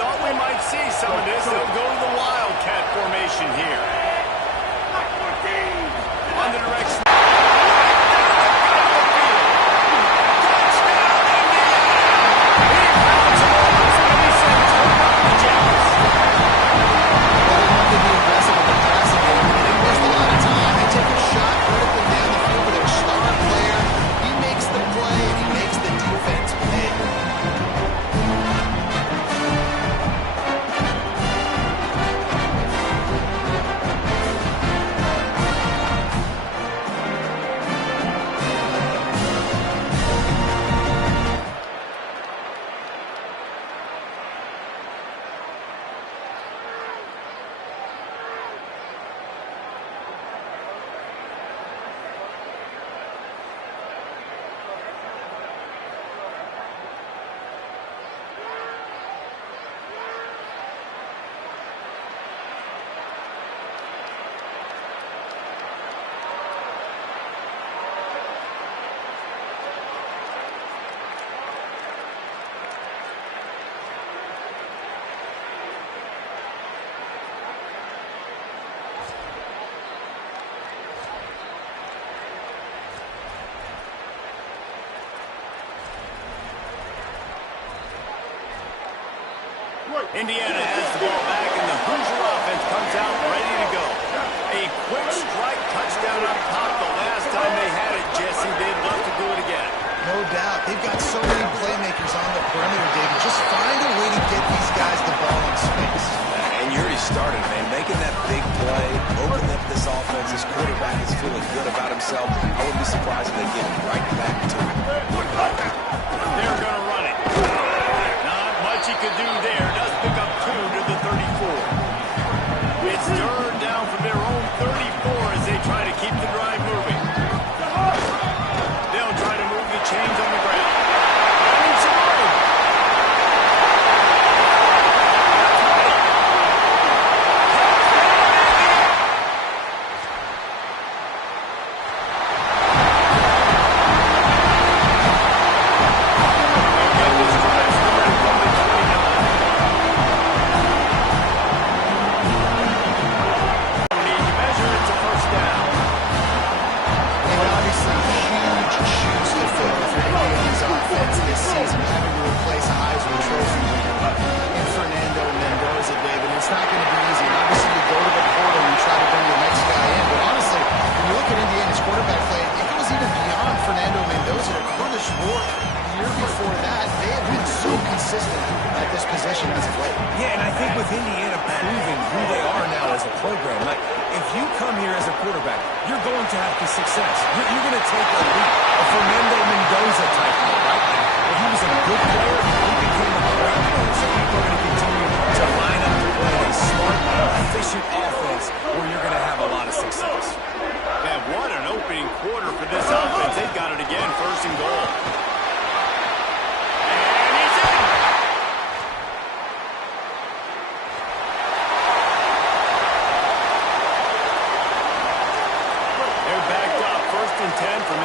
thought we might see some of this. They'll go to the Wildcat formation here. On the direction. Indiana has the ball back, and the Hoosier offense comes out ready to go. A quick strike touchdown up top the last time they had it, Jesse. They'd love to do it again. No doubt. They've got so many playmakers on the perimeter, David. Just find a way to get these guys the ball in space. And you already started, man. Making that big play, opening up this offense. This quarterback is feeling good about himself. I wouldn't be surprised if they get right back to it. They're going to run it. Not much he could do there. Does pick up 2 to the 34. It's third down from their own 34 as they try to keep the drive moving. They'll try to move the chains on the ground. Running some room.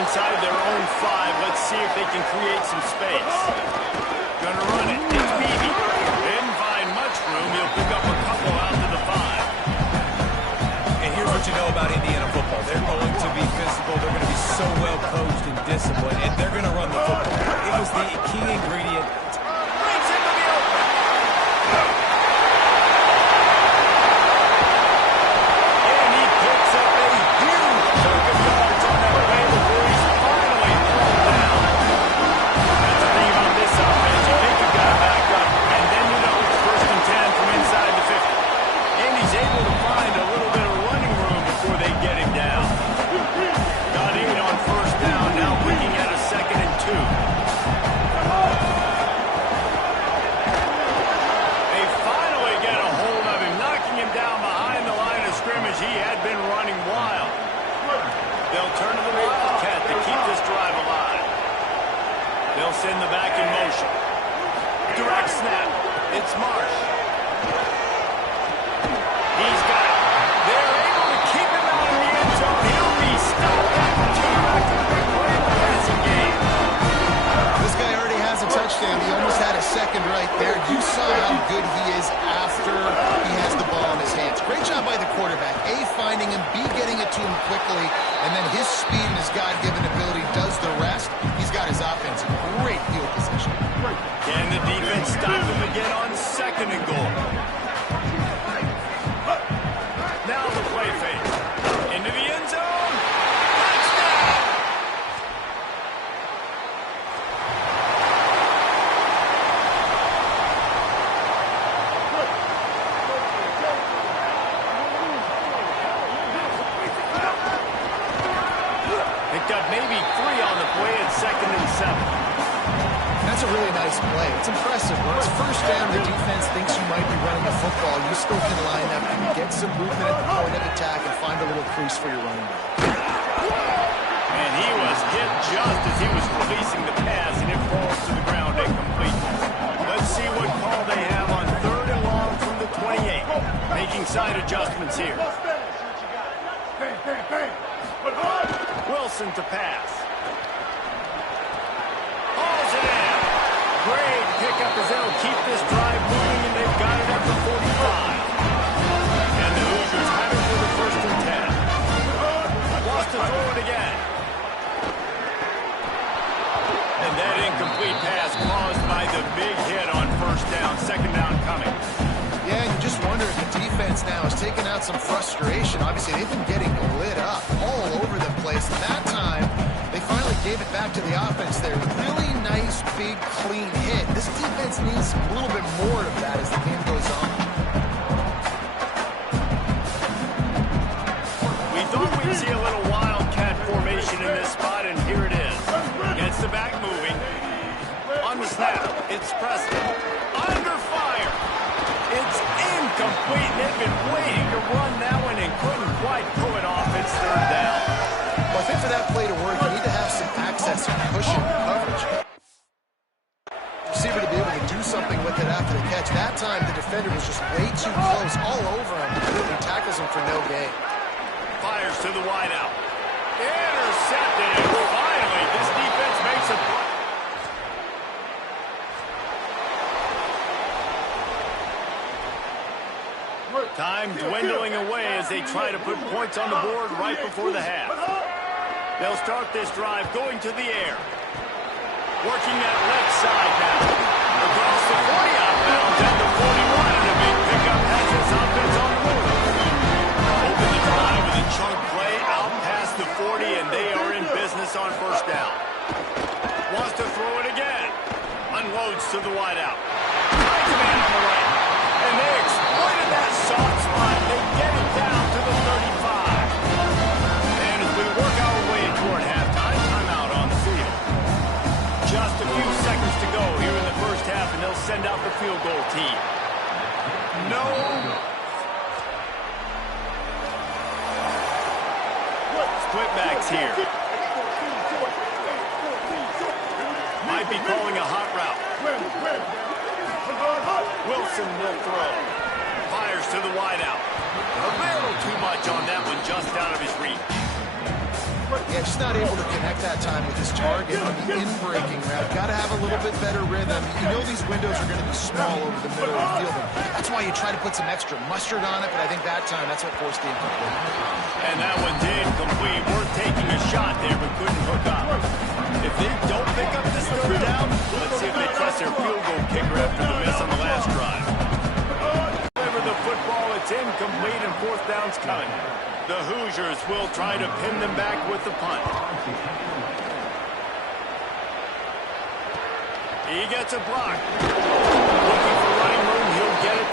Inside their own 5. Let's see if they can create some space. Gonna run it. It's Beebe. Didn't find much room. He'll pick up a couple out to the 5. And here's what you know about Indiana football. They're going to be physical. They're going to be so well coached and disciplined, and they're going to run the football. It was the key ingredient. Brings him to the open. And he picks up a huge chunk of yards on that play before he's finally thrown down. That's the thing about this offense. You think you've got to back up, and then you know it's 1st and 10 from inside the 50. And he's able to find a little bit of running room before they get him down. Got 8 on 1st down, now looking at a 2nd and 2. They finally get a hold of him, knocking him down behind the line of scrimmage. He had been running wild. They'll turn to the Wildcat to keep this drive alive. They'll send the back in motion. Direct snap. It's Marsh. He's got it. They're able to keep him out of the end zone. He'll be stopped at the 2-yard line in the passing game. This guy already has a touchdown. He almost had a second mentioned right there, you saw how good he is after he has the ball in his hands. Great job by the quarterback. A, finding him, B, getting it to him quickly, and then his speed and his God-given ability does the rest. He's got his offense in great field position. Can the defense stop him again on 2nd and goal? Now the play fake. Into the end zone. Touchdown! Picked up maybe 3 on the play at 2nd and 7. That's a really nice play. It's impressive. When it's first down, the defense thinks you might be running the football. You still can line up and get some movement at the point of attack and find a little crease for your running back. And he was hit just as he was releasing the pass, and it falls to the ground incomplete. Let's see what call they have on 3rd and long from the 28. Making side adjustments here. Wilson to pass. Hauls it in. Great pickup as they'll keep this drive moving, and they've got it up to 45. And the Hoosiers have it for the 1st and 10. Wants to throw it again. And that incomplete pass caused by the big hit on 1st down. 2nd down coming. Yeah, you just wonder if the defense now has taken out some frustration. Obviously, they've been getting lit up all over the place. And that time, they finally gave it back to the offense there. Really nice, big, clean hit. This defense needs a little bit more of that as the game goes on. We thought we'd see a little wildcat formation in this spot, and here it is. Gets the back moving. On the snap, it's Preston. Under fire. It's incomplete. They've been waiting to run that one and couldn't quite pull it off. It's 3rd down. Well, I think for that play to work, you need to have some access and cushion coverage. Receiver to be able to do something with it after the catch. That time, the defender was just way too close, all over him. He tackles him for no gain. Fires to the wideout. Intercepted. And finally, this defense makes a play. Time dwindling away as they try to put points on the board right before the half. They'll start this drive going to the air. Working that left side now. Across the 40 outbound down to 41, and a big pickup has his offense on the move. Open the drive with a chunk play out past the 40, and they are in business on 1st down. Wants to throw it again. Unloads to the wideout. Finds a man on the right. And they exploited that soft spot. They get it down to the 35. And as we work our way toward halftime, timeout on the field. Just a few seconds to go here in the 1st half, and they'll send out the field goal team. No. Split backs here. Might be calling a hot route. Wilson will throw. Fires to the wideout. A little too much on that one, just out of his reach. Yeah, just not able to connect that time with his target on the in-breaking route. Got to have a little bit better rhythm. You know these windows are going to be small over the middle of the field. That's why you try to put some extra mustard on it, but I think that time, that's what forced the incomplete. And that one did complete. Worth taking a shot there, but couldn't hook up. If they don't pick up this 3rd down, let's see if they trust their field goal kicker after the miss on the last drive. Deliver the football, it's incomplete, and 4th down's coming. The Hoosiers will try to pin them back with the punt. He gets a block. Looking for running room, he'll get it.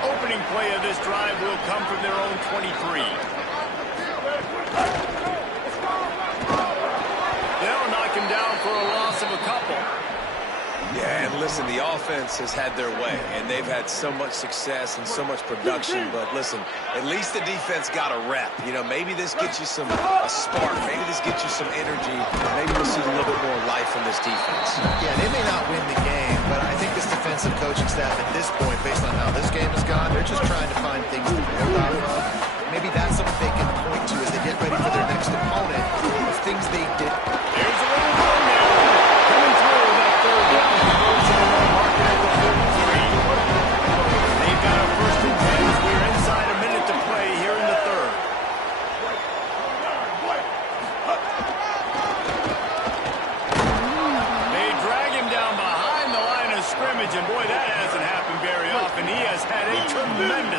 Opening play of this drive will come from their own 23. They'll knock him down for a loss of a couple. Yeah, and listen, the offense has had their way, and they've had so much success and so much production. But listen, at least the defense got a rep. You know, maybe this gets you a spark. Maybe this gets you some energy. Maybe we'll see a little bit more life from this defense. Yeah, they may not win the game, but I think this defensive coaching staff at this point, based on how this game has gone, they're just trying to find things to build out of. Maybe that's something they can point to as they get ready for their next opponent of things they did. Here's a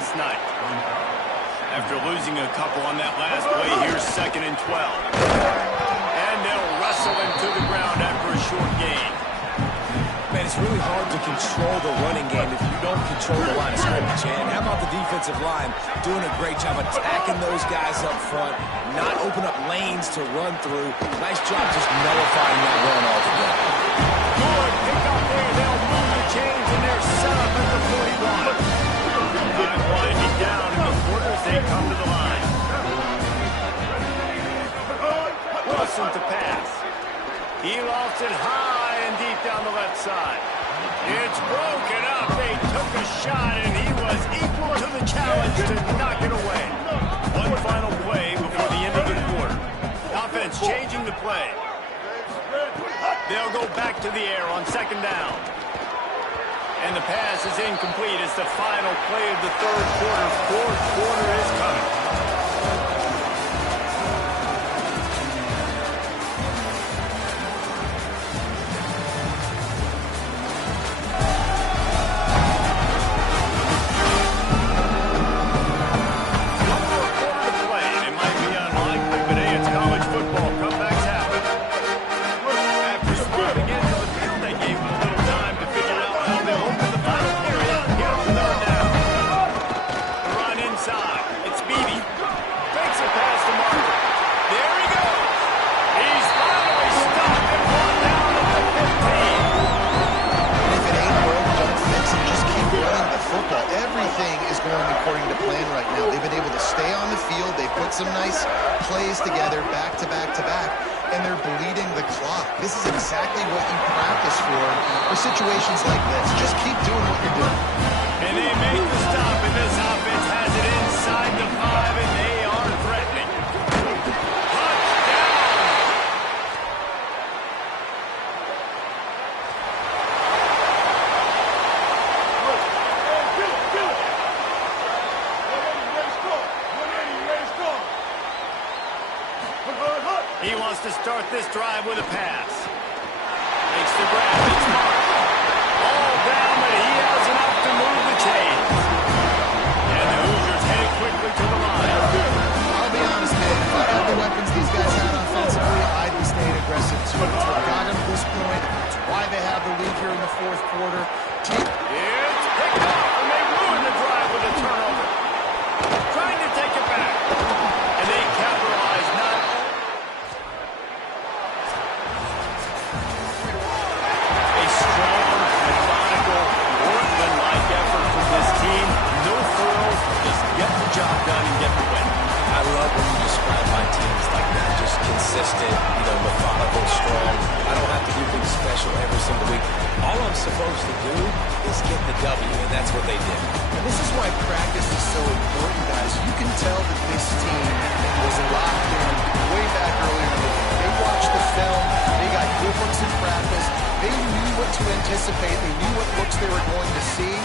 this night. After losing a couple on that last play, here's 2nd and 12. And they'll wrestle him to the ground after a short gain. Man, it's really hard to control the running game if you don't control the line of scrimmage. And how about the defensive line doing a great job attacking those guys up front, not open up lanes to run through. Nice job just nullifying that run altogether. Good pick up there. They'll move the chains, and they're set up at the 41. Time winding down in the quarter as they come to the line. Wilson to pass. He lofts it high and deep down the left side. It's broken up. They took a shot, and he was equal to the challenge to knock it away. One final play before the end of the quarter. Offense changing the play. They'll go back to the air on 2nd down. And the pass is incomplete. It's the final play of the 3rd quarter. 4th quarter is coming. Some nice plays together, back to back to back, and they're bleeding the clock. This is exactly what you practice for situations like this. Just keep doing what you're doing. And they make the stop, and this offense has it inside the 5, and they are threatening. He wants to start this drive with a pass. Makes the grab. It's marked. All down, but he has enough to move the chains. And the Hoosiers headed quickly to the line. I'll be honest, man. If I had the weapons these guys had offensively, I'd be staying aggressive too. It's what got them to this point. It's why they have the lead here in the 4th quarter. It's picked up, and they ruined the drive with a turnover. Trying to take it back. And they capitalize not. Job done and get the win. I love when you describe my teams like that. Just consistent, methodical, strong. I don't have to do things special every single week. All I'm supposed to do is get the W, and that's what they did. And this is why practice is so important, guys. You can tell that this team was locked in way back earlier in the game. They watched the film. They got good looks in practice. They knew what to anticipate. They knew what looks they were going to see.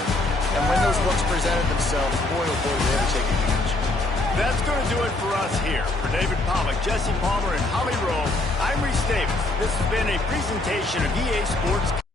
And when those looks presented themselves, boy, oh boy, they had to take advantage. That's going to do it for us here. For David Pollack, Jesse Palmer, and Holly Rowe, I'm Reese Davis. This has been a presentation of EA Sports.